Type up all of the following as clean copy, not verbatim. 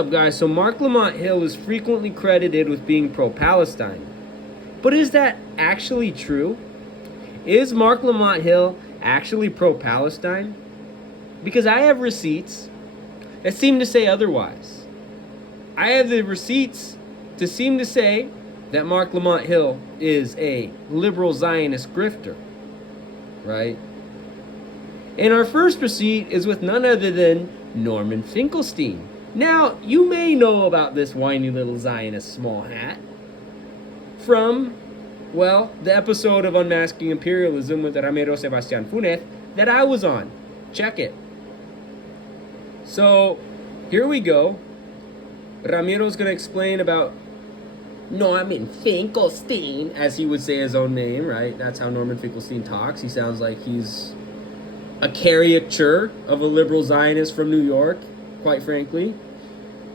What's up, guys? So Marc Lamont Hill is frequently credited with being pro-Palestine. But is that actually true? Is Marc Lamont Hill actually pro-Palestine? Because I have receipts that seem to say otherwise. I have the receipts to seem to say that Marc Lamont Hill is a liberal Zionist grifter, right? And our first receipt is with none other than Norman Finkelstein. Now, you may know about this whiny little Zionist small hat from, well, the episode of Unmasking Imperialism with Ramiro Sebastian Funes that I was on. Check it. So, here we go. Ramiro's going to explain about Norman Finkelstein, as he would say his own name, right? That's how Norman Finkelstein talks. He sounds like he's a caricature of a liberal Zionist from New York, quite frankly.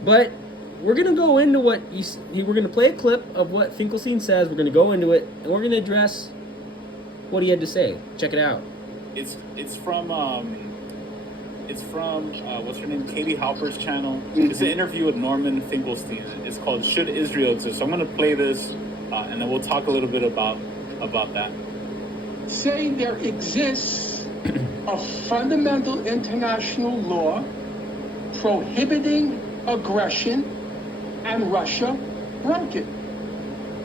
But we're going to go into what we're going to play a clip of what Finkelstein says. We're going to go into it, and we're going to address what he had to say. Check it out. It's from what's her name, Katie Halper's channel. It's an interview with Norman Finkelstein. It's called "Should Israel Exist?" So I'm going to play this, and then we'll talk a little bit about that. Say there exists a fundamental international law prohibiting aggression, and Russia broke it.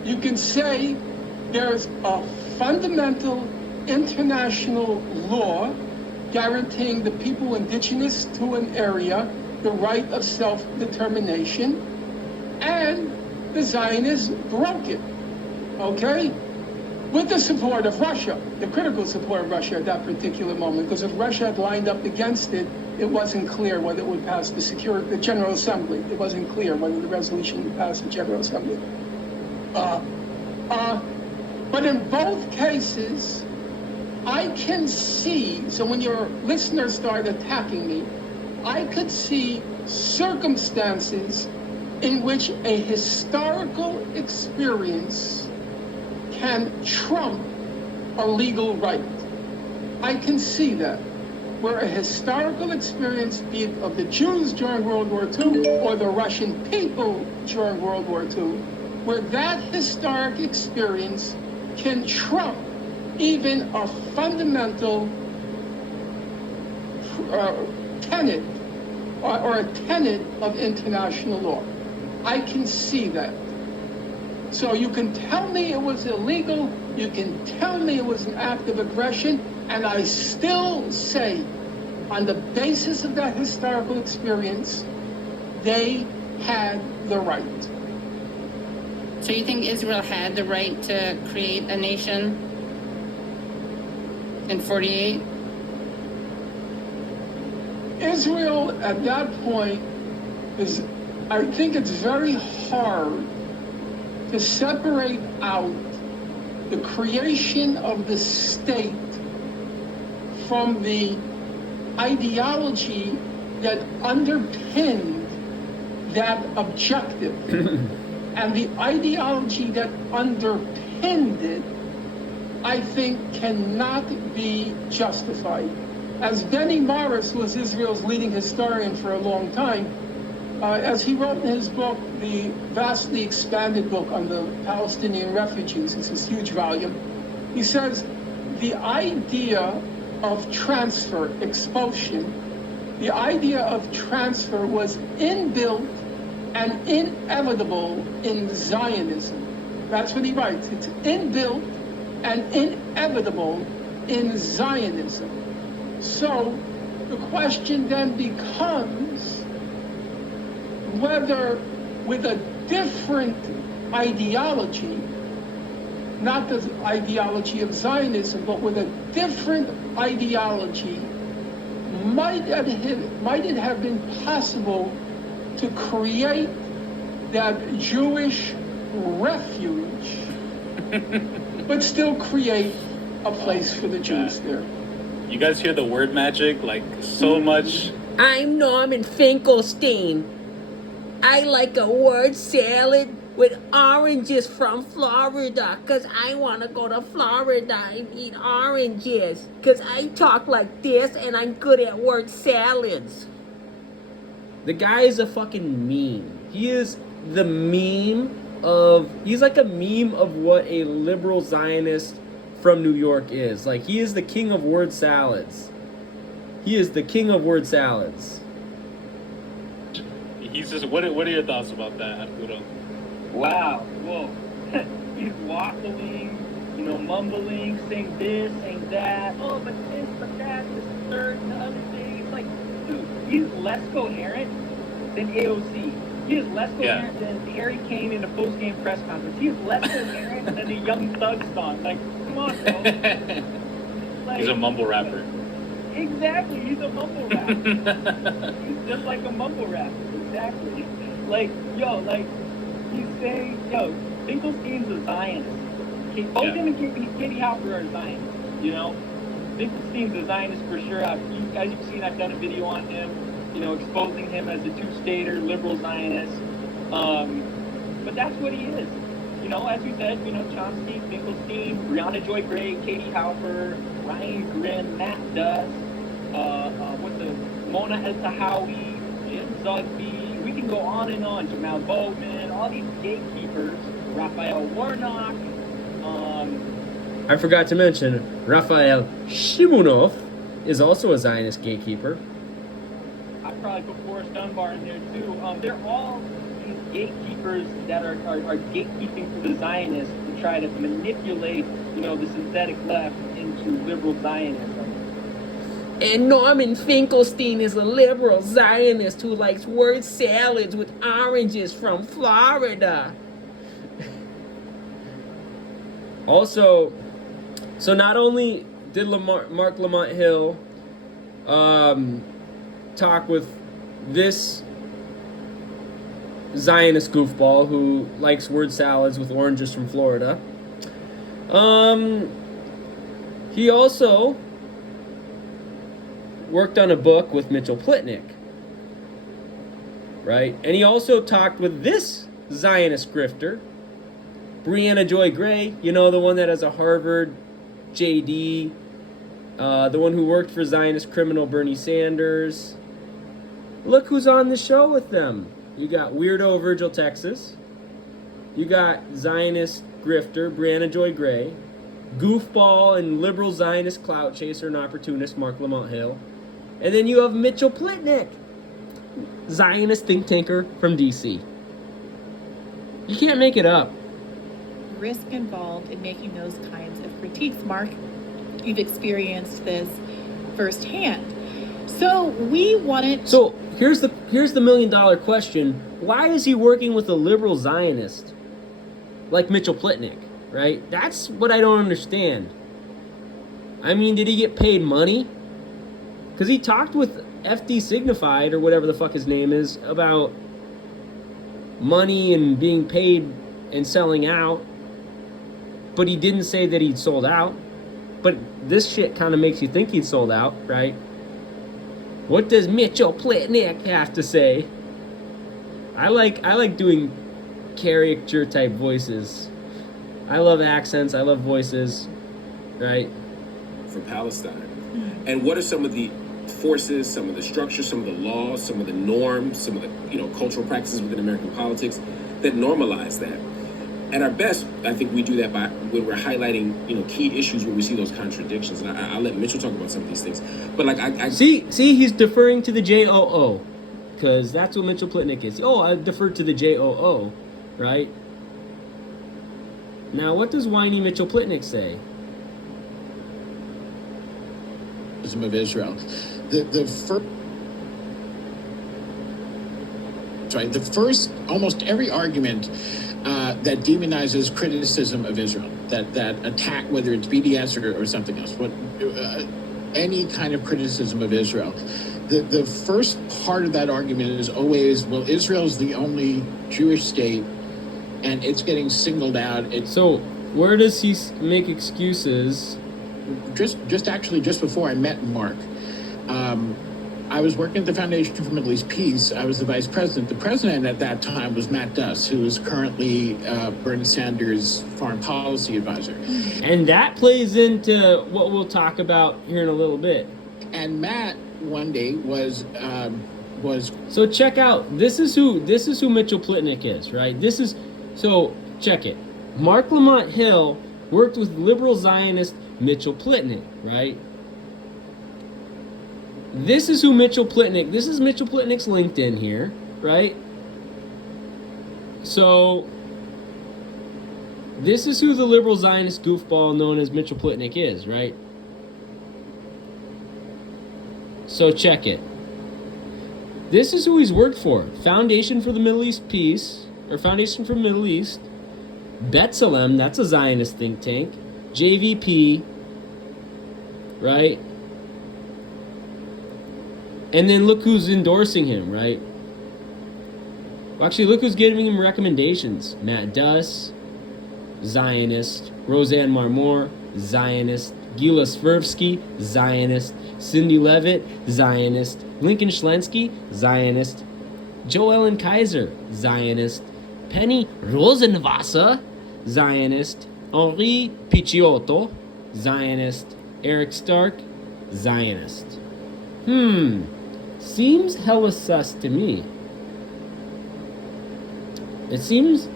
You can say there's a fundamental international law guaranteeing the people indigenous to an area the right of self-determination, and the Zionists broke it, okay? With the support of Russia, the critical support of Russia at that particular moment, because if Russia had lined up against it, it wasn't clear whether it would pass the General Assembly. It wasn't clear whether the resolution would pass the General Assembly. But in both cases, I can see, so when your listeners start attacking me, I could see circumstances in which a historical experience can trump a legal right. I can see that, where a historical experience, be it of the Jews during World War II or the Russian people during World War II, where that historic experience can trump even a fundamental tenet or a tenet of international law. I can see that. So you can tell me it was illegal, you can tell me it was an act of aggression, and I still say, on the basis of that historical experience, they had the right. So you think Israel had the right to create a nation in 48? Israel at that point is, I think it's very hard to separate out the creation of the state from the ideology that underpinned that objective. And the ideology that underpinned it, I think, cannot be justified. As Benny Morris, who was Israel's leading historian for a long time, as he wrote in his book, the vastly expanded book on the Palestinian refugees, it's this huge volume, he says, the idea of transfer, expulsion, the idea of transfer was inbuilt and inevitable in Zionism. That's what he writes. It's inbuilt and inevitable in Zionism. So the question then becomes whether with a different ideology, not the ideology of Zionism, but with a different ideology, might it have been possible to create that Jewish refuge, but still create a place for the Jews there. You guys hear the word magic, like, so much. I'm Norman Finkelstein. I like a word salad with oranges from Florida, because I want to go to Florida and eat oranges, because I talk like this and I'm good at word salads. The guy is a fucking meme. He is the meme of... He's like a meme of what a liberal Zionist from New York is. Like, he is the king of word salads. He is the king of word salads. He's just. What are your thoughts about that, Arturo? Wow. Whoa. He's waffling, mumbling, saying this, saying that. Oh, but this, but that, this third, and the other thing. It's like, dude, he's less coherent than AOC. He is less coherent than Harry Kane in a post-game press conference. He is less coherent than the Young Thug song. Like, come on, bro. Like, he's a mumble rapper. Exactly, he's a mumble rapper. He's just like a mumble rapper. Exactly. Like, he's saying, Finkelstein's a Zionist. Both him and Katie Halper are Zionists, Finkelstein's a Zionist for sure. As you've seen, I've done a video on him, exposing him as a two-stater liberal Zionist. But that's what he is. As you said, Chomsky, Finkelstein, Brianna Joy Gray, Katie Halper, Ryan Grin, Matt Duss, Mona El Tahawi, Jim Zugby. We can go on and on. Jamal Bowman, all these gatekeepers, Raphael Warnock. I forgot to mention, Raphael Shimunov is also a Zionist gatekeeper. I'd probably put Boris Dunbar in there too. They're all these gatekeepers that are gatekeeping for the Zionists to try to manipulate, the synthetic left into liberal Zionism. And Norman Finkelstein is a liberal Zionist who likes word salads with oranges from Florida. Also, so not only did Marc Lamont Hill talk with this Zionist goofball who likes word salads with oranges from Florida, he also worked on a book with Mitchell Plitnick, right? And he also talked with this Zionist grifter, Brianna Joy Gray, the one that has a Harvard JD, the one who worked for Zionist criminal Bernie Sanders. Look who's on the show with them. You got weirdo Virgil Texas. You got Zionist grifter Brianna Joy Gray. Goofball and liberal Zionist clout chaser and opportunist Marc Lamont Hill. And then you have Mitchell Plitnick, Zionist think tanker from DC. You can't make it up. Risk involved in making those kinds of critiques. Mark, you've experienced this firsthand. So we wanted... So here's the $1 million question. Why is he working with a liberal Zionist like Mitchell Plitnick, right? That's what I don't understand. I mean, did he get paid money? Because he talked with FD Signified, or whatever the fuck his name is, about money and being paid and selling out. But he didn't say that he'd sold out. But this shit kind of makes you think he'd sold out, right? What does Mitchell Plitnick have to say? I like doing caricature type voices. I love accents. I love voices, right? For Palestine. And what are some of the forces, some of the structures, some of the laws, some of the norms, some of the cultural practices within American politics that normalize that? At our best, I think we do that by when we're highlighting key issues where we see those contradictions. And I'll let Mitchell talk about some of these things. But I see he's deferring to the JOO, because that's what Mitchell Plitnick is. Oh, I defer to the JOO, right? Now, what does whiny Mitchell Plitnick say? Of Israel, the first almost every argument that demonizes criticism of Israel, that attack, whether it's BDS or something else, any kind of criticism of Israel, the first part of that argument is always, well, Israel's the only Jewish state, and it's getting singled out. So where does he make excuses? Just before I met Mark, I was working at the Foundation for Middle East Peace. I was the vice president. The president at that time was Matt Duss, who is currently Bernie Sanders' foreign policy advisor. And that plays into what we'll talk about here in a little bit. And Matt one day was was So check out, this is who Mitchell Plitnick is, right? So check it. Marc Lamont Hill worked with liberal Zionist Mitchell Plitnick, right? This is who Mitchell Plitnick, this is Mitchell Plitnick's LinkedIn here, right? So this is who the liberal Zionist goofball known as Mitchell Plitnick is, right? So check it. This is who he's worked for. Foundation for the Middle East Peace, or Foundation for the Middle East. B'Tselem, that's a Zionist think tank. JVP, right? And then look who's endorsing him, right? Well, actually, look who's giving him recommendations. Matt Duss, Zionist. Roseanne Marmor, Zionist. Gila Svervsky, Zionist. Cindy Levitt, Zionist. Lincoln Schlensky, Zionist. Joe Ellen Kaiser, Zionist. Penny Rosenwasser, Zionist. Henri Picciotto, Zionist. Eric Stark, Zionist. Seems hella sus to me. It seems...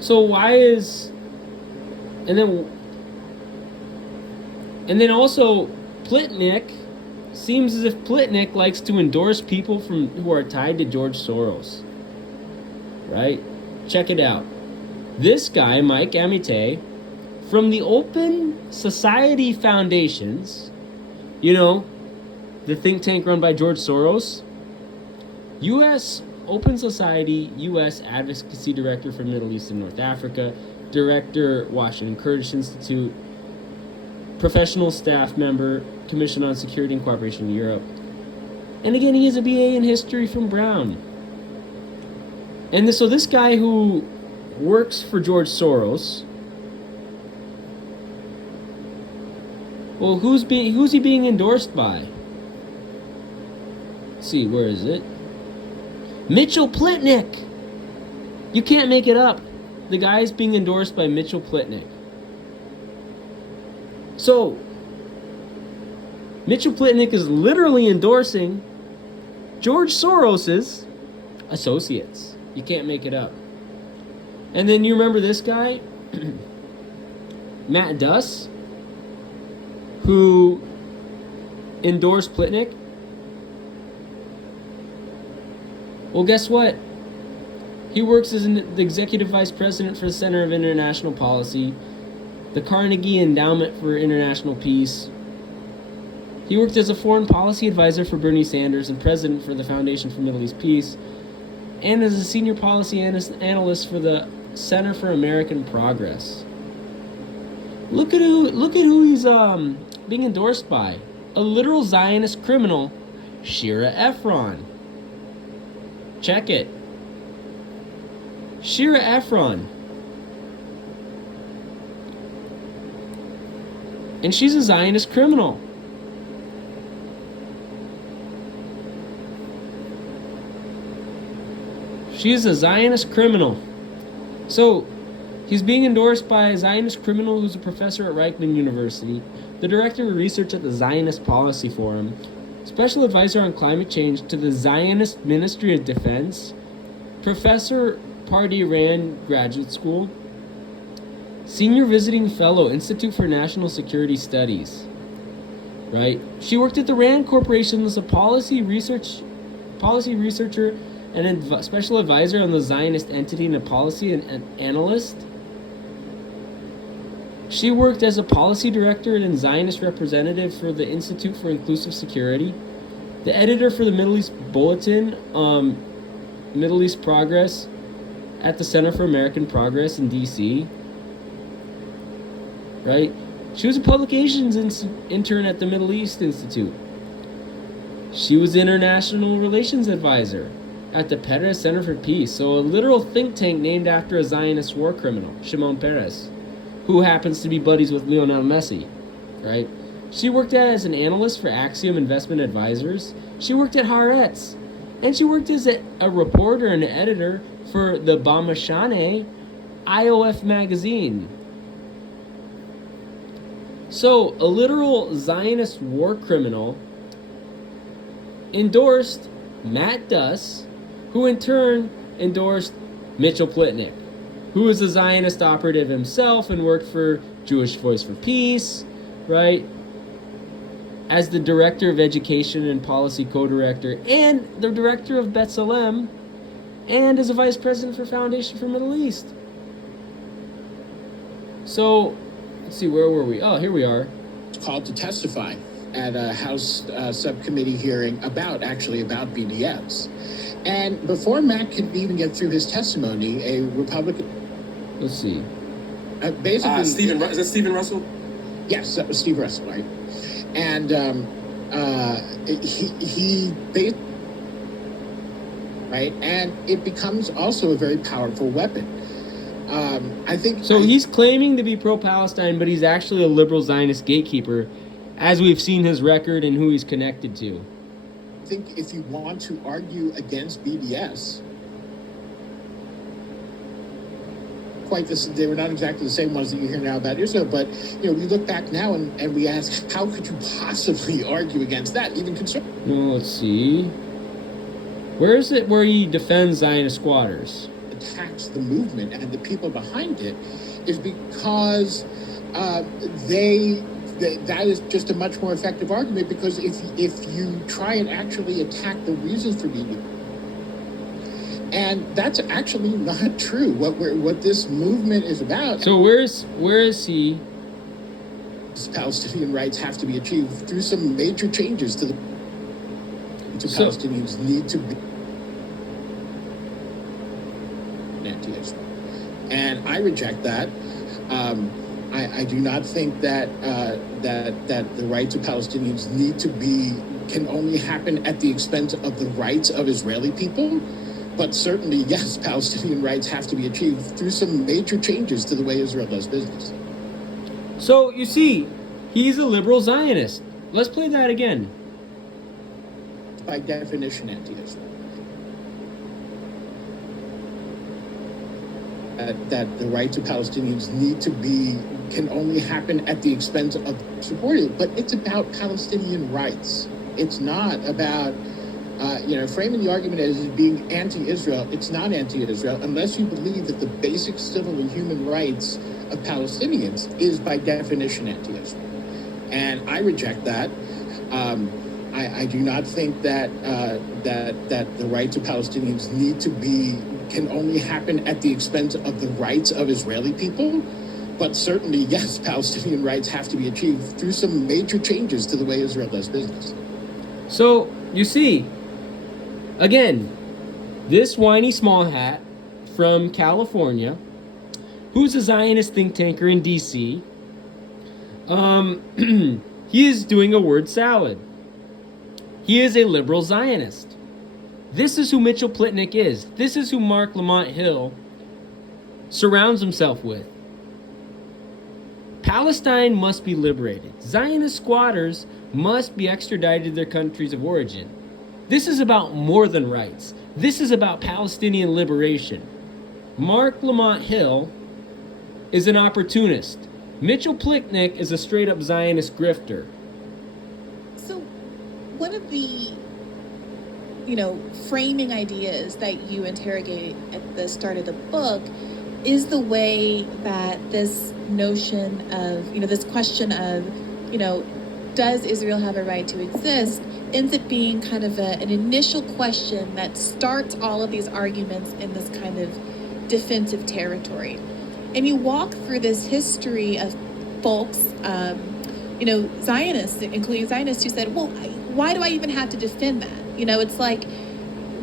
So why is... And then also, Plitnick, seems as if Plitnick likes to endorse people who are tied to George Soros. Right? Check it out. This guy, Mike Amite, from the Open Society Foundations, you know, the think tank run by George Soros, U.S. Open Society, U.S. Advocacy Director for Middle East and North Africa, Director, Washington Kurdish Institute, Professional Staff Member, Commission on Security and Cooperation in Europe. And again, he has a BA in History from Brown. And so this guy who works for George Soros, well, who's he being endorsed by? Let's see, where is it? Mitchell Plitnick! You can't make it up. The guy is being endorsed by Mitchell Plitnick. So, Mitchell Plitnick is literally endorsing George Soros's associates. You can't make it up. And then you remember this guy, Matt Duss, who endorsed Plitnick? Well, guess what? He works as the executive vice president for the Center of International Policy, the Carnegie Endowment for International Peace. He worked as a foreign policy advisor for Bernie Sanders and president for the Foundation for Middle East Peace, and as a senior policy analyst for the Center for American Progress. Look at who he's being endorsed by. A literal Zionist criminal, Shira Efron. Check it. Shira Efron. And she's a Zionist criminal. She is a Zionist criminal. So, he's being endorsed by a Zionist criminal who's a professor at Reichman University, the director of research at the Zionist Policy Forum, special advisor on climate change to the Zionist Ministry of Defense, professor, Party Rand Graduate School, senior visiting fellow, Institute for National Security Studies. Right? She worked at the Rand Corporation as a policy researcher and a special advisor on the Zionist entity and a policy and analyst. She worked as a policy director and Zionist representative for the Institute for Inclusive Security, the editor for the Middle East Bulletin, Middle East Progress, at the Center for American Progress in D.C. Right? She was a publications intern at the Middle East Institute. She was international relations advisor at the Peres Center for Peace, so a literal think tank named after a Zionist war criminal, Shimon Peres, who happens to be buddies with Lionel Messi, right? She worked as an analyst for Axiom Investment Advisors. She worked at Haaretz, and she worked as a reporter and editor for the Bamashane IOF magazine. So, a literal Zionist war criminal endorsed Matt Duss, who in turn endorsed Mitchell Plitnick, who was a Zionist operative himself and worked for Jewish Voice for Peace, right? As the director of education and policy co-director, and the director of B'Tselem, and as a vice president for Foundation for Middle East. So, let's see, where were we? Oh, here we are. Called to testify at a House subcommittee hearing about BDS. And before Matt could even get through his testimony, a Republican... Let's see. Basically... Is that Stephen Russell? Yes, that was Steve Russell, right? And he basically... Right? And it becomes also a very powerful weapon. I think... So he's claiming to be pro-Palestine, but he's actually a liberal Zionist gatekeeper, as we've seen his record and who he's connected to. I think if you want to argue against BDS, they were not exactly the same ones that you hear now about Israel, but we look back now and we ask, how could you possibly argue against that, even conservative? Well, let's see. Where is it where he defends Zionist squatters? Attacks the movement and the people behind it is because that is just a much more effective argument, because if you try and actually attack the reasons for BDS, and that's actually not true. What this movement is about. So where is he? Palestinian rights have to be achieved through some major changes to Palestinians need to be anti-Islam, and I reject that. I do not think that the rights of Palestinians can only happen at the expense of the rights of Israeli people. But certainly, yes, Palestinian rights have to be achieved through some major changes to the way Israel does business. So, you see, he's a liberal Zionist. Let's play that again. By definition, anti-Israel. That the rights of Palestinians can only happen at the expense of supporting it. But it's about Palestinian rights. It's not about... framing the argument as being anti-Israel. It's not anti-Israel unless you believe that the basic civil and human rights of Palestinians is by definition anti-Israel. And I reject that. I do not think that the rights of Palestinians can only happen at the expense of the rights of Israeli people. But certainly, yes, Palestinian rights have to be achieved through some major changes to the way Israel does business. So, you see, again, this whiny small hat from California, who's a Zionist think tanker in D.C., he is doing a word salad. He is a liberal Zionist. This is who Mitchell Plitnick is. This is who Marc Lamont Hill surrounds himself with. Palestine must be liberated. Zionist squatters must be extradited to their countries of origin. This is about more than rights. This is about Palestinian liberation. Marc Lamont Hill is an opportunist. Mitchell Plitnick is a straight-up Zionist grifter. So, one of the, framing ideas that you interrogate at the start of the book is the way that this notion of, this question of, does Israel have a right to exist, ends up being kind of an initial question that starts all of these arguments in this kind of defensive territory. And you walk through this history of folks, Zionists, including Zionists, who said, well, why do I even have to defend that? It's like,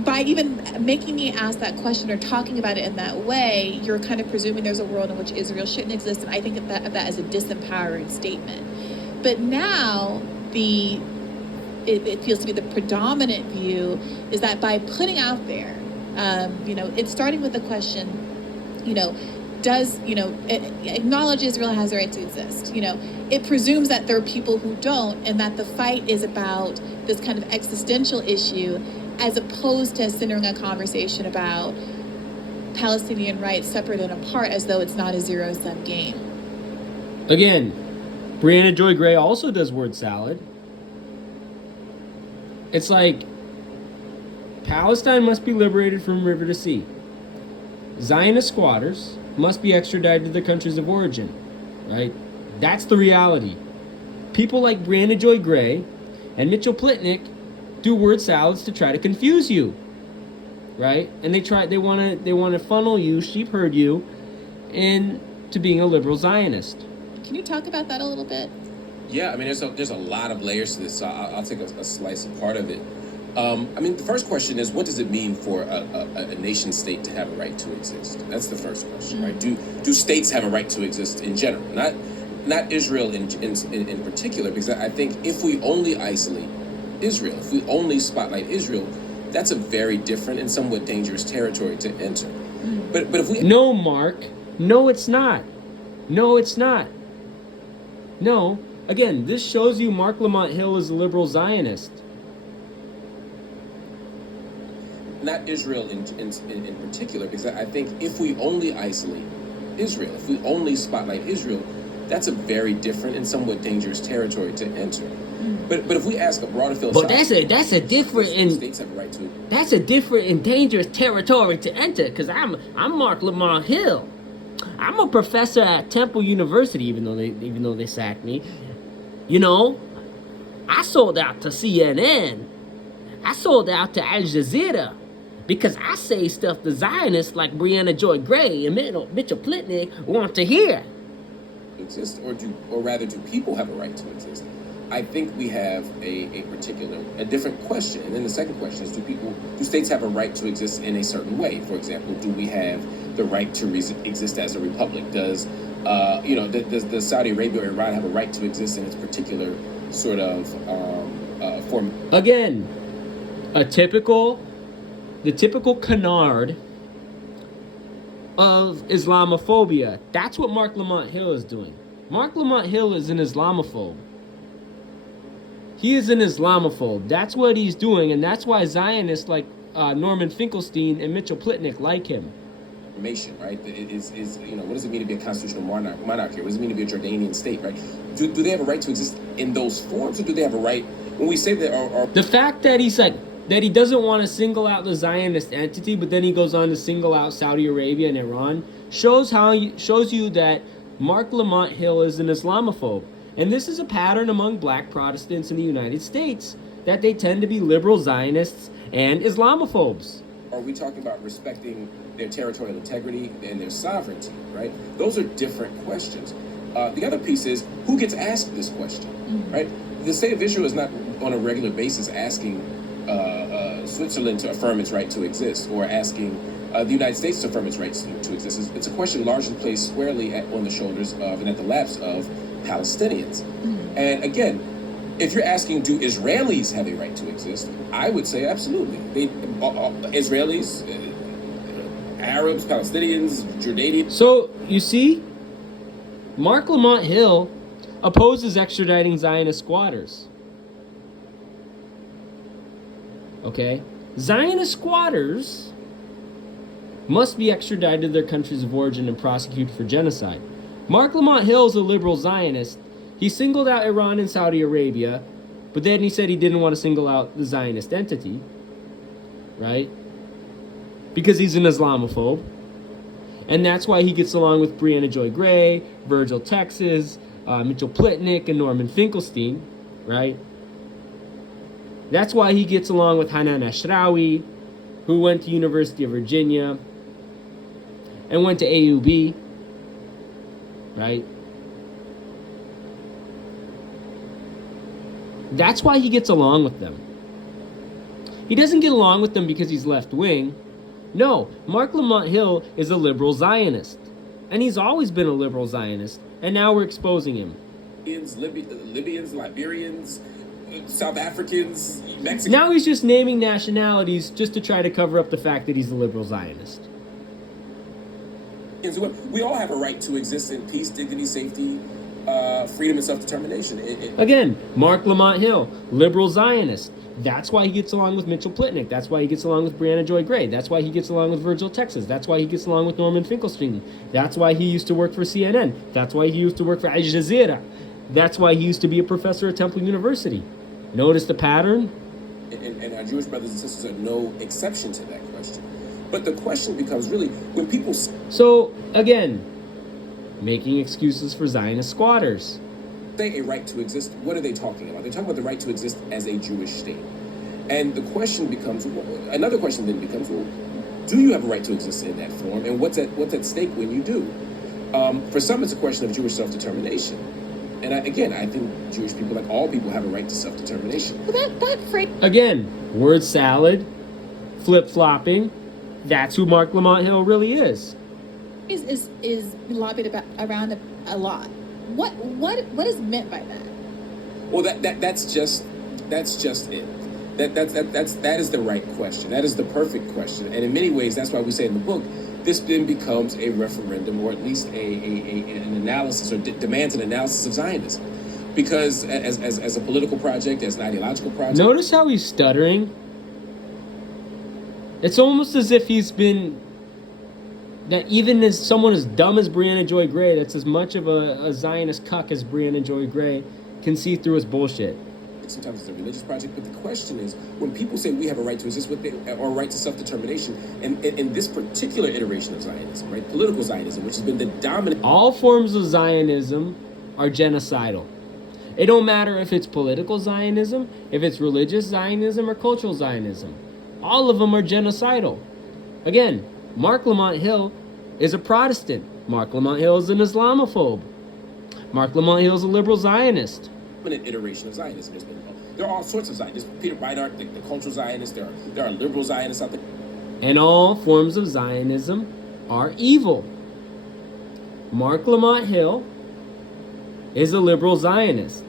by even making me ask that question or talking about it in that way, you're kind of presuming there's a world in which Israel shouldn't exist, and I think of that as a disempowering statement. But now, it feels to be the predominant view is that by putting out there, it's starting with the question, does, acknowledge Israel has a right to exist. It presumes that there are people who don't, and that the fight is about this kind of existential issue, as opposed to centering a conversation about Palestinian rights separate and apart, as though it's not a zero-sum game. Again, Brianna Joy Gray also does word salad. It's like, Palestine must be liberated from river to sea. Zionist squatters must be extradited to their countries of origin, right? That's the reality. People like Brianna Joy Gray and Mitchell Plitnick do word salads to try to confuse you, right? And they want to funnel you, sheep herd you, into being a liberal Zionist. Can you talk about that a little bit? Yeah, I mean, there's a lot of layers to this, so I'll take a slice of part of it. I mean, the first question is, what does it mean for a nation state to have a right to exist? That's the first question, right? Do states have a right to exist in general? Not Israel in particular, because I think if we only isolate Israel, if we only spotlight Israel, that's a very different and somewhat dangerous territory to enter. But if we... No, Mark. No, it's not. No, it's not. No. Again, this shows you Marc Lamont Hill is a liberal Zionist. Not Israel in particular, because I think if we only isolate Israel, if we only spotlight Israel, that's a very different and somewhat dangerous territory to enter. But if we ask a broader philosophy, but that's a different states have a right to it. That's a different and dangerous territory to enter, because I'm Marc Lamont Hill. I'm a professor at Temple University, even though they sacked me. You know, I sold out to CNN. I sold out to Al Jazeera because I say stuff the Zionists like Brianna Joy Gray and Mitchell Plitnick want to hear. Exist, or rather, do people have a right to exist? I think we have a different question, and then the second question is: do states have a right to exist in a certain way? For example, do we have the right to exist as a republic? Does Saudi Arabia or Iran have a right to exist in its particular sort of form? Again, the typical canard of Islamophobia. That's what Marc Lamont Hill is doing. Marc Lamont Hill is an Islamophobe. He is an Islamophobe. That's what he's doing, and that's why Zionists like Norman Finkelstein and Mitchell Plitnick like him. Right? Is what does it mean to be a constitutional monarchy? What does it mean to be a Jordanian state? Right? Do they have a right to exist in those forms, or do they have a right when we say that? The fact that he said that he doesn't want to single out the Zionist entity, but then he goes on to single out Saudi Arabia and Iran, shows you that Marc Lamont Hill is an Islamophobe. And this is a pattern among black Protestants in the United States, that they tend to be liberal Zionists and Islamophobes. Are we talking about respecting their territorial integrity and their sovereignty, right? Those are different questions. The other piece is, who gets asked this question, right? The state of Israel is not on a regular basis asking Switzerland to affirm its right to exist, or asking the United States to affirm its right to exist. It's a question largely placed squarely on the shoulders of and at the laps of Palestinians. And again, if you're asking, do Israelis have a right to exist? I would say absolutely. Israelis, Arabs, Palestinians, Jordanians. So, you see, Marc Lamont Hill opposes extraditing Zionist squatters. Okay? Zionist squatters must be extradited to their countries of origin and prosecuted for genocide. Marc Lamont Hill is a liberal Zionist. He singled out Iran and Saudi Arabia, but then he said he didn't want to single out the Zionist entity, right? Because he's an Islamophobe. And that's why he gets along with Brianna Joy Gray, Virgil Texas, Mitchell Plitnick, and Norman Finkelstein, right? That's why he gets along with Hanan Ashrawi, who went to University of Virginia and went to AUB, right? That's why he gets along with them. He doesn't get along with them because he's left-wing. No, Marc Lamont Hill is a liberal Zionist. And he's always been a liberal Zionist. And now we're exposing him. Libyans, Liberians, South Africans, Mexicans. Now he's just naming nationalities just to try to cover up the fact that he's a liberal Zionist. We all have a right to exist in peace, dignity, safety, freedom, and self-determination. Again, Marc Lamont Hill, liberal Zionist. That's why he gets along with Mitchell Plitnick. That's why he gets along with Brianna Joy Gray. That's why he gets along with Virgil Texas. That's why he gets along with Norman Finkelstein. That's why he used to work for CNN. That's why he used to work for Al Jazeera. That's why he used to be a professor at Temple University. Notice the pattern? and our Jewish brothers and sisters are no exception to that question. But the question becomes really when people So, again, making excuses for Zionist squatters. say a right to exist, what are they talking about? They're talking about the right to exist as a Jewish state. And the question becomes, another question then becomes, well, do you have a right to exist in that form? And what's at stake when you do? For some, it's a question of Jewish self-determination. And I think Jewish people, like all people, have a right to self-determination. Well, that phrase Again, word salad, flip-flopping. That's who Marc Lamont Hill really is. is lobbied around a lot. What is meant by that? Well, that's just it. That is the right question. That is the perfect question. And in many ways, that's why we say in the book, this then becomes a referendum, or at least an analysis, or demands an analysis of Zionism. Because as a political project, as an ideological project. Notice how he's stuttering? It's almost as if he's been, that even as someone as dumb as Brianna Joy Gray, that's as much of a Zionist cuck as Brianna Joy Gray, can see through his bullshit. Sometimes it's a religious project, but the question is, when people say we have a right to exist, or a right to self-determination, and in this particular iteration of Zionism, right, political Zionism, which has been the dominant... All forms of Zionism are genocidal. It don't matter if it's political Zionism, if it's religious Zionism, or cultural Zionism. All of them are genocidal. Again, Marc Lamont Hill is a Protestant. Marc Lamont Hill is an Islamophobe. Marc Lamont Hill is a liberal Zionist. Iteration of Zionism. There are all sorts of Zionists. Peter Beinart, the cultural Zionists. There are liberal Zionists out there. And all forms of Zionism are evil. Marc Lamont Hill is a liberal Zionist.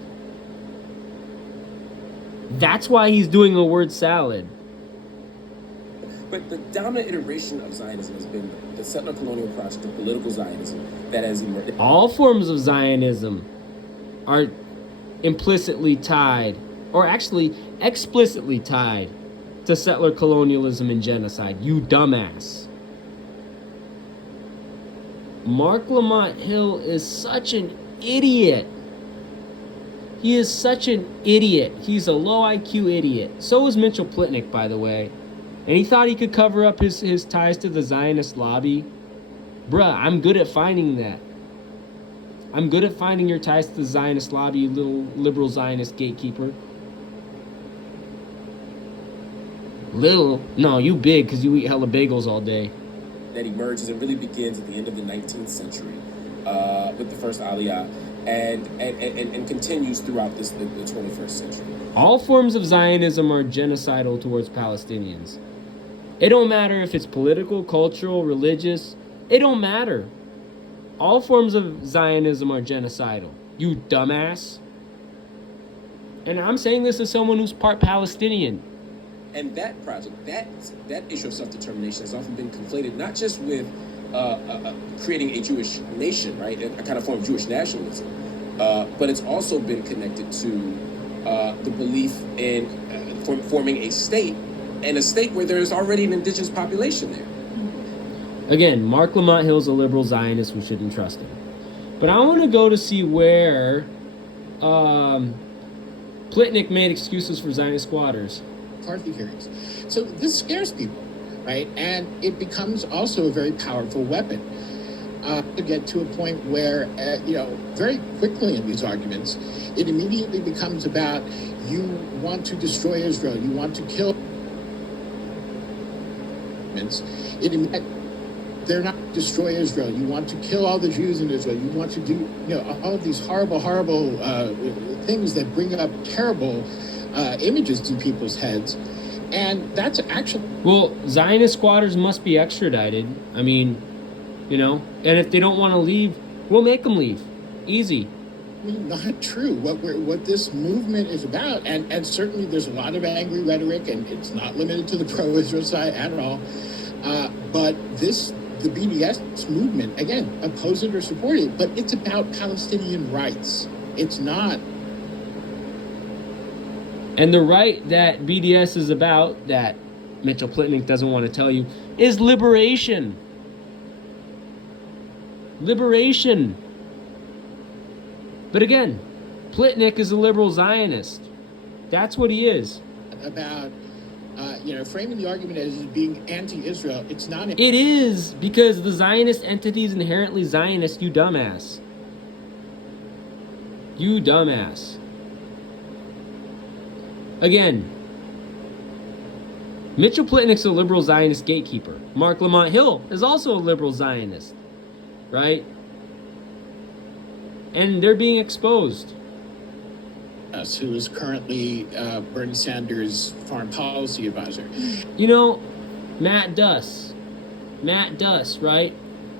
That's why he's doing a word salad. But the dominant iteration of Zionism has been the settler colonial project of political Zionism that has emerged. All forms of Zionism are implicitly tied, or actually explicitly tied, to settler colonialism and genocide. You dumbass. Marc Lamont Hill is such an idiot. He is such an idiot. He's a low IQ idiot. So is Mitchell Plitnick, by the way. And he thought he could cover up his ties to the Zionist lobby. Bruh, I'm good at finding that. I'm good at finding your ties to the Zionist lobby, you little liberal Zionist gatekeeper. Little? No, you big, because you eat hella bagels all day. That emerges and really begins at the end of the 19th century with the first Aliyah and continues throughout the 21st century. All forms of Zionism are genocidal towards Palestinians. It don't matter if it's political, cultural, religious. It don't matter. All forms of Zionism are genocidal. You dumbass. And I'm saying this as someone who's part Palestinian. And that project, that issue of self-determination has often been conflated not just with creating a Jewish nation, right, a kind of form of Jewish nationalism, but it's also been connected to the belief in forming a state, and a state where there's already an indigenous population there. Again, Marc Lamont Hill's a liberal Zionist. We shouldn't trust him. But I want to go to see where Plitnick made excuses for Zionist squatters. McCarthy hearings. So this scares people, right? And it becomes also a very powerful weapon to get to a point where, very quickly in these arguments, it immediately becomes about you want to destroy Israel, you want to kill. They're not destroy Israel. You want to kill all the Jews in Israel. You want to do, all of these horrible things that bring up terrible images to people's heads. And that's actually... Well, Zionist squatters must be extradited. I mean, and if they don't want to leave, we'll make them leave. Easy. Not true. What this movement is about, and certainly there's a lot of angry rhetoric, and it's not limited to the pro-Israel side at all. But the BDS movement, again, oppose it or support it, but it's about Palestinian rights. It's not. And the right that BDS is about, that Mitchell Plitnick doesn't want to tell you, is liberation. Liberation. But again, Plitnick is a liberal Zionist. That's what he is. about framing the argument as being anti-Israel. It's not. It is, because the Zionist entity is inherently Zionist, you dumbass. You dumbass. Again, Mitchell Plitnick's a liberal Zionist gatekeeper. Marc Lamont Hill is also a liberal Zionist, right? And they're being exposed. Who is currently Bernie Sanders' foreign policy advisor. You know, Matt Duss, right?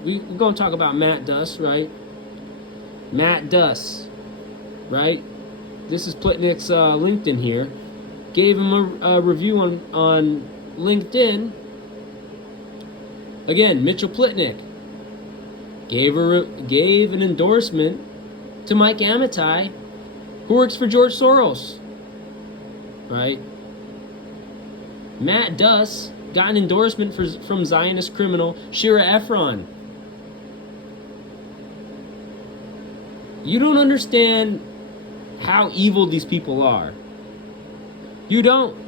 We're going to talk about Matt Duss, right? Matt Duss, right? This is Plitnick's LinkedIn here. Gave him a review on LinkedIn. Again, Mitchell Plitnick gave an endorsement to Mike Amitai, who works for George Soros, right? Matt Duss got an endorsement from Zionist criminal Shira Efron. You don't understand how evil these people are. You don't.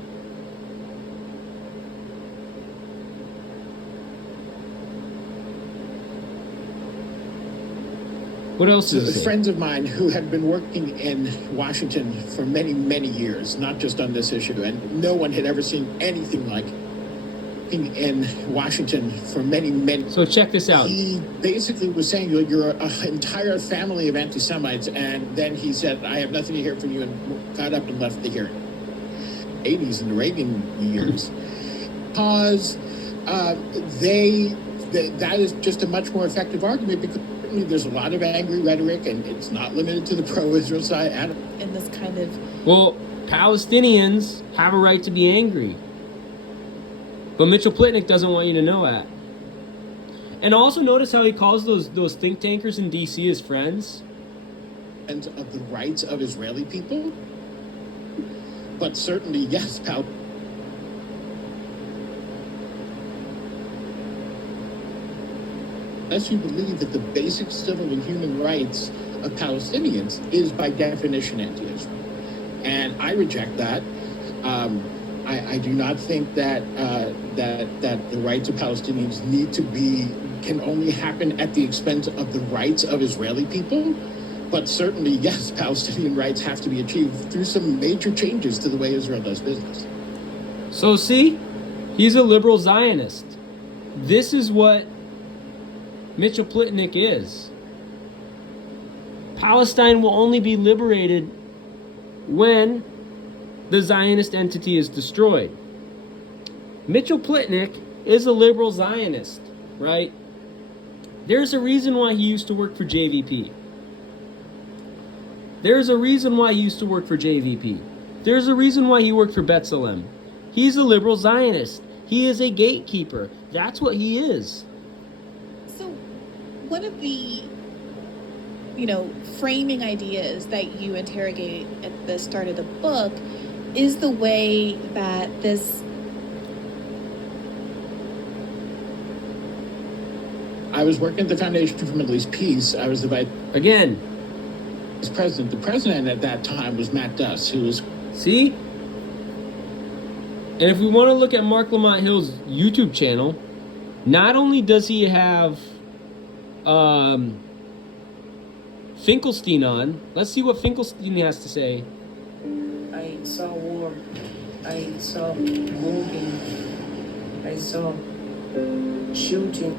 What else is it? Friends of mine who had been working in Washington for many, many years, not just on this issue, and no one had ever seen anything like in Washington for many, many. So check this out. He basically was saying you're an entire family of anti-Semites, and then he said, I have nothing to hear from you, and got up and left the hearing. 80s and the Reagan years. Because that is just a much more effective argument, because there's a lot of angry rhetoric, and it's not limited to the pro-Israel side. In this kind of... Well, Palestinians have a right to be angry. But Mitchell Plitnick doesn't want you to know that. And also notice how he calls those think tankers in D.C. his friends. And of the rights of Israeli people. But certainly, yes, unless you believe that the basic civil and human rights of Palestinians is by definition anti-Israel. And I reject that. I do not think that the rights of Palestinians can only happen at the expense of the rights of Israeli people. But certainly, yes, Palestinian rights have to be achieved through some major changes to the way Israel does business. So see, he's a liberal Zionist. This is what Mitchell Plitnick is. Palestine will only be liberated when the Zionist entity is destroyed. Mitchell Plitnick is a liberal Zionist, right? There's a reason why he used to work for JVP. There's a reason why he used to work for JVP. There's a reason why he worked for B'Tselem. He's a liberal Zionist. He is a gatekeeper. That's what he is. So one of the, framing ideas that you interrogate at the start of the book is the way that this... I was working at the Foundation for Middle East Peace. I was the vice president. The president at that time was Matt Duss, who was... See? And if we want to look at Marc Lamont Hill's YouTube channel, not only does he have Finkelstein on, let's see what Finkelstein has to say. I saw war, I saw moving, I saw shooting.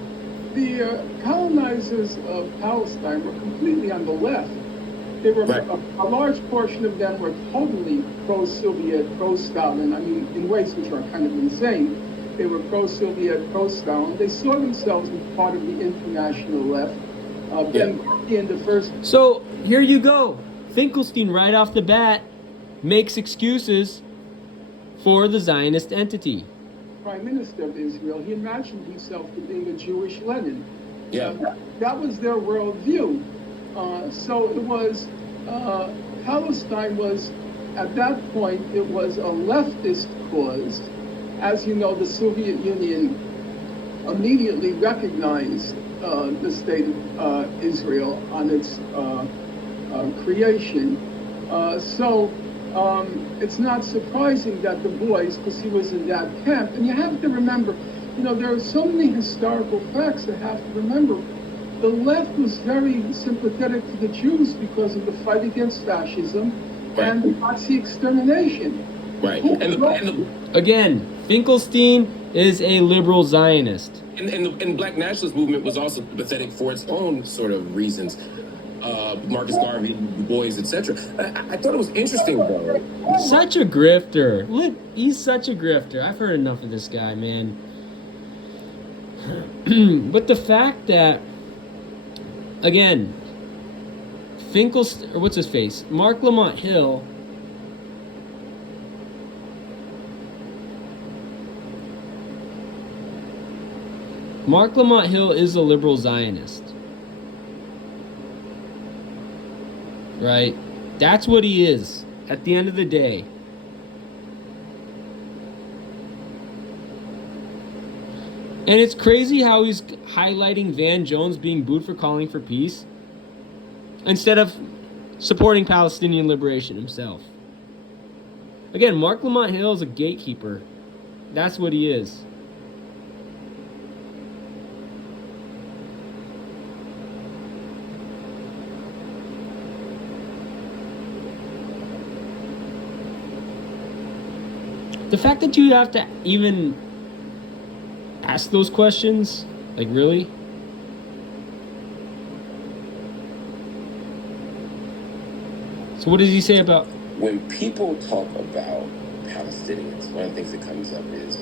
The colonizers of Palestine were completely on the left. They were right. A large portion of them were totally pro-Soviet, pro-Stalin. I mean, in ways which are kind of insane. They were pro-Soviet, pro-Stalin. They saw themselves as part of the international left. In the first. So here you go. Finkelstein, right off the bat, makes excuses for the Zionist entity. Prime Minister of Israel, he imagined himself to being a Jewish Lenin. Yeah. That was their worldview. So it was, Palestine was, at that point, it was a leftist cause. As you know, the Soviet Union immediately recognized the state of Israel on its creation. So it's not surprising that Du Bois, because he was in that camp, and you have to remember, there are so many historical facts that have to remember. The left was very sympathetic to the Jews because of the fight against fascism and the Nazi extermination. Right. Again, Finkelstein is a liberal Zionist. And the Black nationalist movement was also pathetic for its own sort of reasons. Marcus Garvey, Du Bois, etc. I thought it was interesting, though. Such a grifter. Look, he's such a grifter. I've heard enough of this guy, man. But the fact that, again, Finkelstein, or what's his face? Marc Lamont Hill. Marc Lamont Hill is a liberal Zionist. Right? That's what he is at the end of the day. And it's crazy how he's highlighting Van Jones being booed for calling for peace instead of supporting Palestinian liberation himself. Again, Marc Lamont Hill is a gatekeeper. That's what he is. The fact that you have to even ask those questions, like, really? So what does he say about... When people talk about Palestinians, one of the things that comes up is,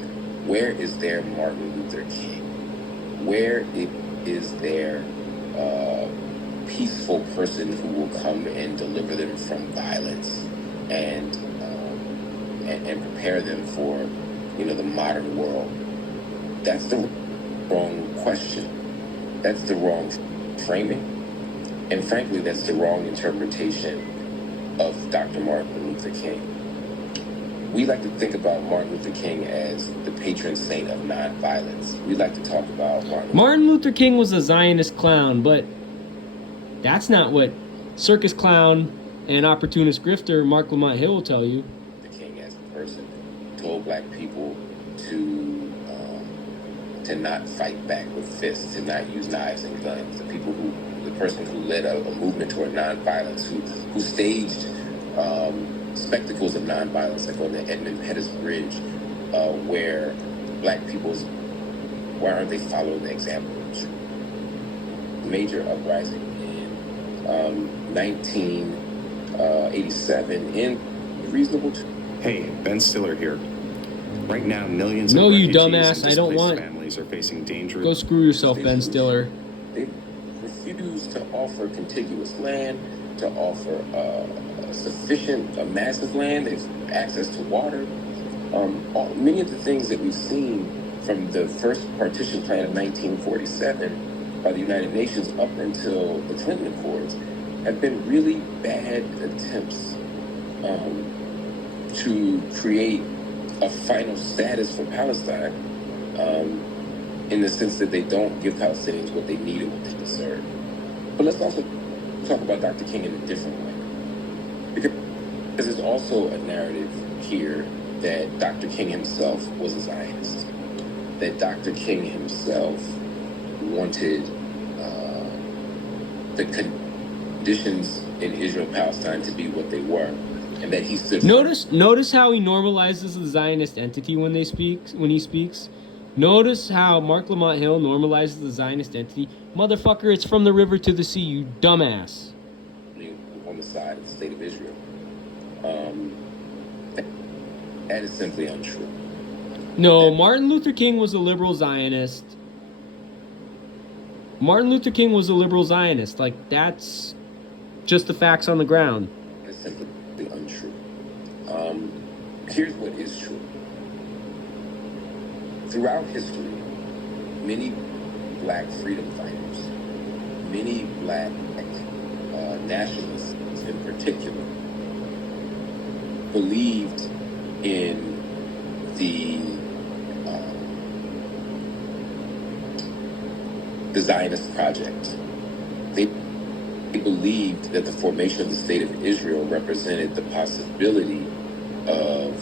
where is their Martin Luther King? Where is their peaceful person who will come and deliver them from violence and prepare them for, the modern world? That's the wrong question. That's the wrong framing. And frankly, that's the wrong interpretation of Dr. Martin Luther King. We like to think about Martin Luther King as the patron saint of nonviolence. We like to talk about Martin Luther King was a Zionist clown, but that's not what circus clown and opportunist grifter Marc Lamont Hill will tell you. Person told black people to not fight back with fists, to not use knives and guns. The person who led a movement toward nonviolence, who staged spectacles of nonviolence, like on the Edmund Pettus Bridge, where black people's, why aren't they following the example? Major uprising in 1987 in reasonable. Hey, Ben Stiller here. Right now, millions no, of you refugees dumbass. and I don't displaced want. families are facing danger. Go screw yourself, Ben Stiller. They refuse to offer contiguous land, to offer a massive land. There's access to water. Many of the things that we've seen from the first partition plan of 1947 by the United Nations up until the Clinton Accords have been really bad attempts to create a final status for Palestine, in the sense that they don't give Palestinians what they need and what they deserve. But let's also talk about Dr. King in a different way. Because there's also a narrative here that Dr. King himself was a Zionist, that Dr. King himself wanted the conditions in Israel-Palestine to be what they were. And that he stood. Notice how he normalizes the Zionist entity when he speaks. Notice how Marc Lamont Hill normalizes the Zionist entity. Motherfucker, it's from the river to the sea, you dumbass. On the side of the state of Israel. That is simply untrue. No, Martin Luther King was a liberal Zionist. Martin Luther King was a liberal Zionist. Like, that's just the facts on the ground. That is simply untrue. Here's what is true. Throughout history, many black freedom fighters, many black nationalists in particular, believed in the Zionist project. They believed that the formation of the state of Israel represented the possibility of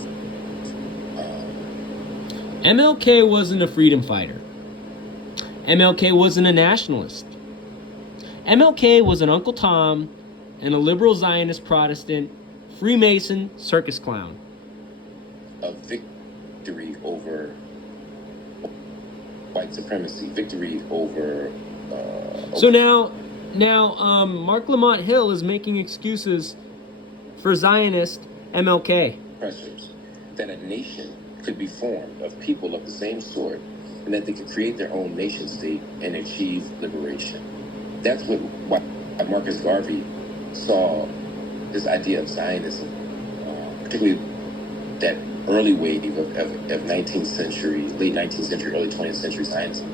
MLK wasn't a freedom fighter. MLK wasn't a nationalist. MLK was an Uncle Tom and a liberal Zionist Protestant Freemason circus clown. A victory over white supremacy, victory over. So now, Marc Lamont Hill is making excuses for Zionist MLK. Pressures that a nation could be formed of people of the same sort, and that they could create their own nation state and achieve liberation. That's what Marcus Garvey saw this idea of Zionism, particularly that early wave of 19th century, late 19th century, early 20th century Zionism,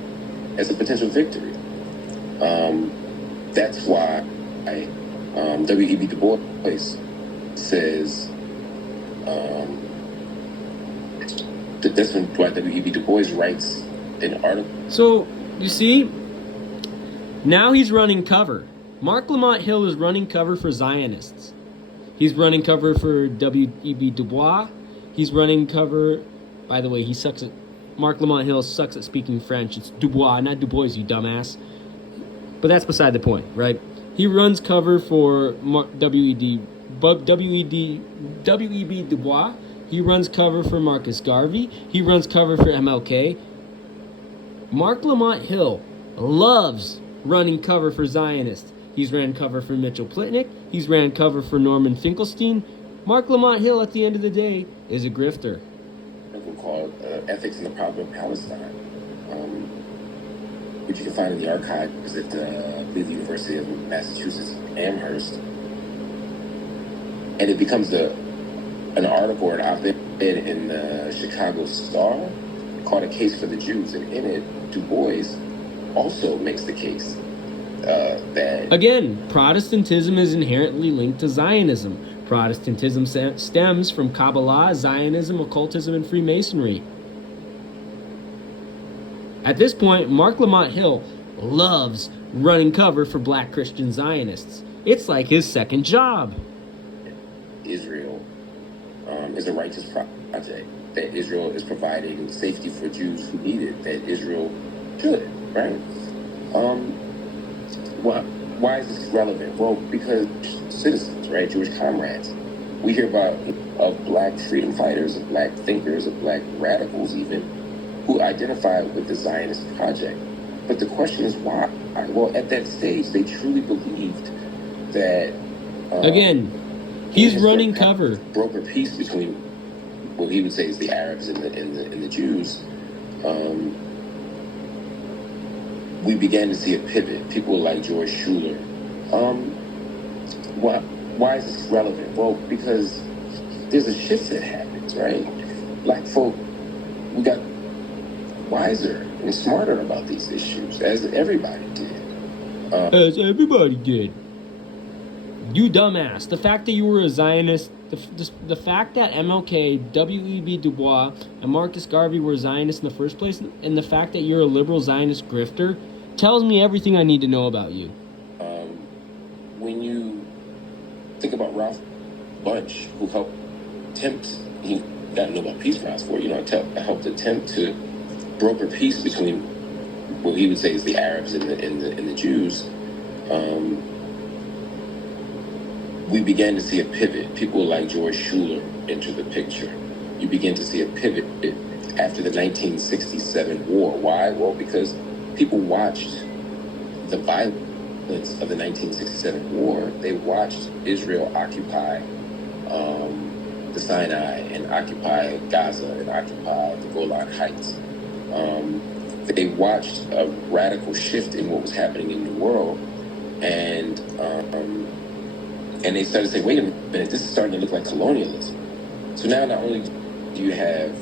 as a potential victory. That's why W.E.B. Du Bois says that's why W.E.B. Du Bois writes an article. So, you see, now he's running cover. Marc Lamont Hill is running cover for Zionists. He's running cover for W.E.B. Du Bois. He's running cover, by the way, Marc Lamont Hill sucks at speaking French. It's Du Bois, not Du Bois, you dumbass. But that's beside the point, right? He runs cover for W.E.B. Du Bois. He runs cover for Marcus Garvey. He runs cover for MLK. Marc Lamont Hill loves running cover for Zionists. He's ran cover for Mitchell Plitnick. He's ran cover for Norman Finkelstein. Marc Lamont Hill, at the end of the day, is a grifter. Called Ethics and the Problem of Palestine, which you can find in the archives at I believe the University of Massachusetts Amherst, and it becomes an article or an op-ed in the Chicago Star called "A Case for the Jews," and in it, Du Bois also makes the case that again, Protestantism is inherently linked to Zionism. Protestantism stems from Kabbalah, Zionism, occultism, and Freemasonry. At this point, Marc Lamont Hill loves running cover for black Christian Zionists. It's like his second job. Israel is a righteous project, that Israel is providing safety for Jews who need it, that Israel should, right? Why is this relevant? Well, because citizens, right, Jewish comrades, we hear about of black freedom fighters, of black thinkers, of black radicals even, who identify with the Zionist project. But the question is why? Well, at that stage, they truly believed that again, he's running cover. Broker peace between what he would say is the Arabs and the Jews. We began to see a pivot. People like George Schuler. Why is this relevant? Well, because there's a shift that happens, right? Black folk, we got wiser and smarter about these issues, as everybody did. You dumbass. The fact that you were a Zionist, the fact that MLK, W.E.B. Du Bois, and Marcus Garvey were Zionists in the first place, and the fact that you're a liberal Zionist grifter, tells me everything I need to know about you. When you think about Ralph Bunche, who helped he got a Nobel Peace Prize for, helped attempt to broker peace between what he would say is the Arabs and the Jews. We began to see a pivot. People like George Schuler enter the picture. You begin to see a pivot after the 1967 war. Why? Well, because people watched the violence of the 1967 war. They watched Israel occupy the Sinai and occupy Gaza and occupy the Golan Heights. They watched a radical shift in what was happening in the world, and they started to say, wait a minute, this is starting to look like colonialism. So now not only do you have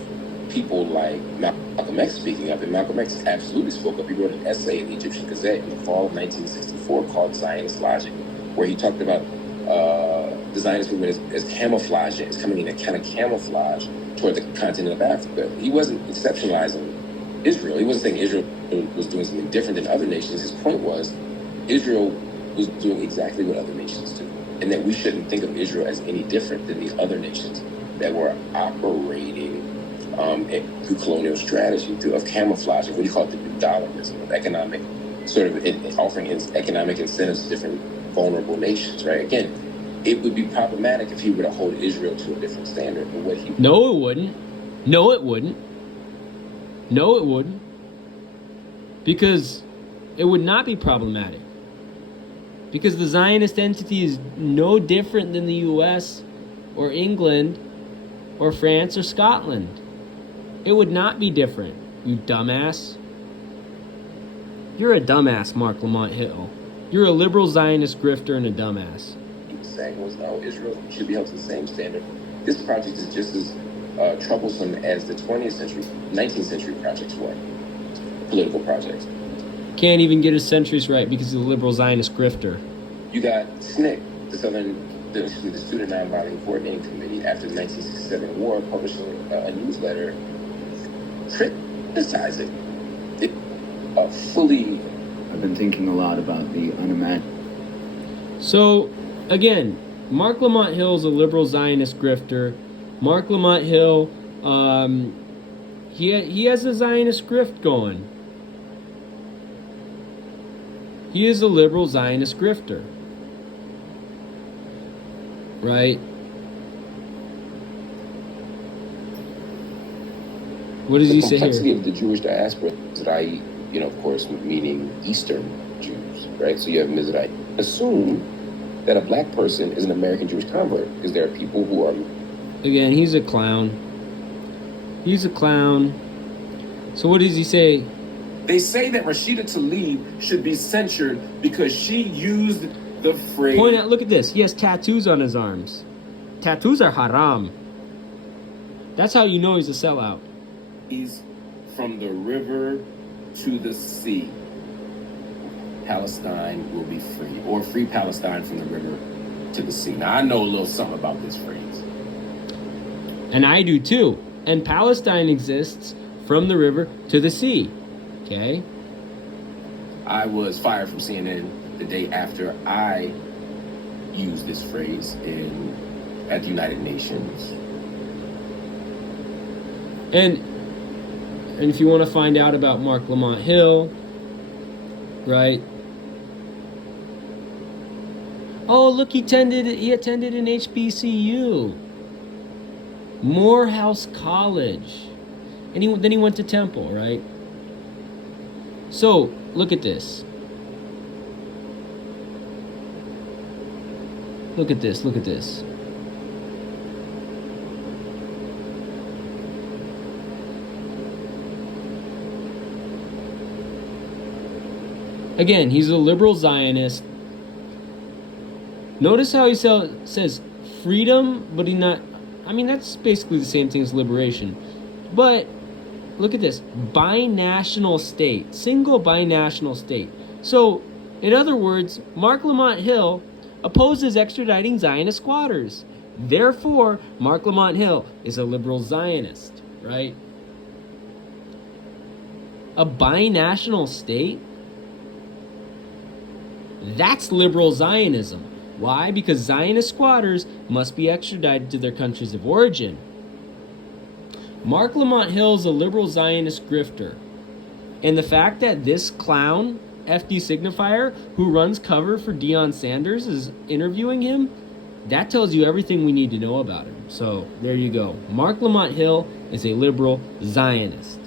people like Malcolm X speaking up, and Malcolm X absolutely spoke up. He wrote an essay in the Egyptian Gazette in the fall of 1964 called Zionist Logic, where he talked about the Zionist movement as camouflage, as coming in a kind of camouflage toward the continent of Africa. He wasn't exceptionalizing Israel. He wasn't saying Israel was doing something different than other nations. His point was Israel was doing exactly what other nations do, and that we shouldn't think of Israel as any different than these other nations that were operating through colonial strategy, of camouflage, of what do you call it, the new dollarism, of economic, sort of offering economic incentives to different vulnerable nations, right? Again, it would be problematic if he were to hold Israel to a different standard. But what he No, it wouldn't. No, it wouldn't. No, it wouldn't. Because it would not be problematic. Because the Zionist entity is no different than the U.S. or England or France or Scotland. It would not be different, you dumbass. You're a dumbass, Marc Lamont Hill. You're a liberal Zionist grifter and a dumbass. he was saying was, no, Israel should be held to the same standard. This project is just as troublesome as the 20th century, 19th century projects were, political projects. Can't even get his centuries right because he's a liberal Zionist grifter. You got SNCC, the Student Nonviolent Coordinating Committee, after the 1967 war, publishing a newsletter criticizing it fully. I've been thinking a lot about the unimaginable. So, again, Marc Lamont Hill is a liberal Zionist grifter. Marc Lamont Hill, he has a Zionist grift going. He is a liberal Zionist grifter. Right? What does he say here? The complexity of the Jewish diaspora, Mizrahi, of course, meaning Eastern Jews, right? So you have Mizrahi. Assume that a black person is an American Jewish convert, because there are people who are... Again, he's a clown. He's a clown. So what does he say? They say that Rashida Tlaib should be censured because she used the phrase... Point out, look at this. He has tattoos on his arms. Tattoos are haram. That's how you know he's a sellout. He's from the river to the sea. Palestine will be free, or free Palestine from the river to the sea. Now, I know a little something about this phrase. And I do too. And Palestine exists from the river to the sea. Okay? I was fired from CNN the day after I used this phrase at the United Nations. And if you want to find out about Marc Lamont Hill, right? Oh, look, he attended an HBCU, Morehouse College, and then he went to Temple, right? So look at this. Look at this. Look at this. Again, he's a liberal Zionist. Notice how he says freedom, but he not... I mean, that's basically the same thing as liberation. But look at this. Binational state. Single binational state. So, in other words, Marc Lamont Hill opposes extraditing Zionist squatters. Therefore, Marc Lamont Hill is a liberal Zionist, right? A binational state? That's liberal Zionism. Why? Because Zionist squatters must be extradited to their countries of origin. Marc Lamont Hill is a liberal Zionist grifter. And the fact that this clown, FD signifier, who runs cover for Deion Sanders, is interviewing him, that tells you everything we need to know about him. So, there you go. Marc Lamont Hill is a liberal Zionist.